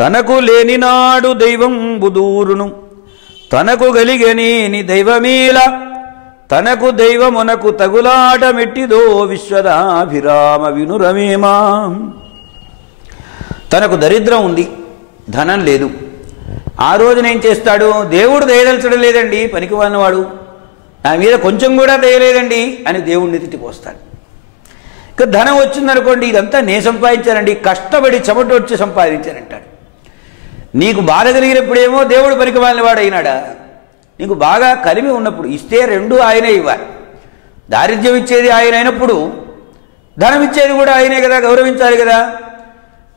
తనకు లేనినాడు దైవం బుదూరును తనకు గలిగనేని దైవమీల. తనకు దైవమునకు తగులాటమెట్టిదో విశ్వదాభిరామ వినురమేమా. తనకు దరిద్రం ఉంది ధనం లేదు. ఆ రోజున ఏం చేస్తాడు? దేవుడు దయదలచడం లేదండి పనికి వాడు నా మీద కొంచెం కూడా దయలేదండి అని దేవుడిని తిట్టిపోస్తాడు. ఇక ధనం వచ్చిందనుకోండి ఇదంతా నేను సంపాదించానండి కష్టపడి చెమట వచ్చి సంపాదించానంటాడు. నీకు బాధ కలిగినప్పుడేమో దేవుడు పనికి వాడు అయినాడా నీకు బాగా కలిమి ఉన్నప్పుడు ఇస్తే రెండు ఆయనే ఇవ్వాలి. దారిద్ర్యం ఇచ్చేది ఆయన అయినప్పుడు ధనం ఇచ్చేది కూడా ఆయనే కదా గౌరవించాలి కదా.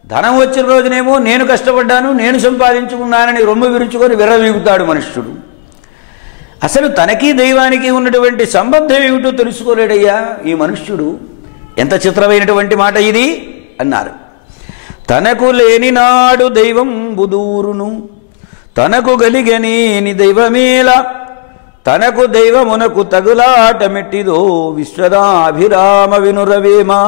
ధనం వచ్చిన రోజునేమో నేను కష్టపడ్డాను నేను సంపాదించుకున్నానని రొమ్ము విరుచుకొని విర్రవీగుతాడు మనుష్యుడు. అసలు తనకి దైవానికి ఉన్నటువంటి సంబంధం ఏమిటో తెలుసుకోలేడయ్యా ఈ మనుష్యుడు. ఎంత చిత్రమైనటువంటి మాట ఇది? అన్నారు. తనకు లేని నాడు దైవం బుదూరును. తనకు గలిగనేని దైవమేల. తనకు దైవమునకు తగులాటమెట్టిదో విశ్వదాభిరామ వినురవేమా.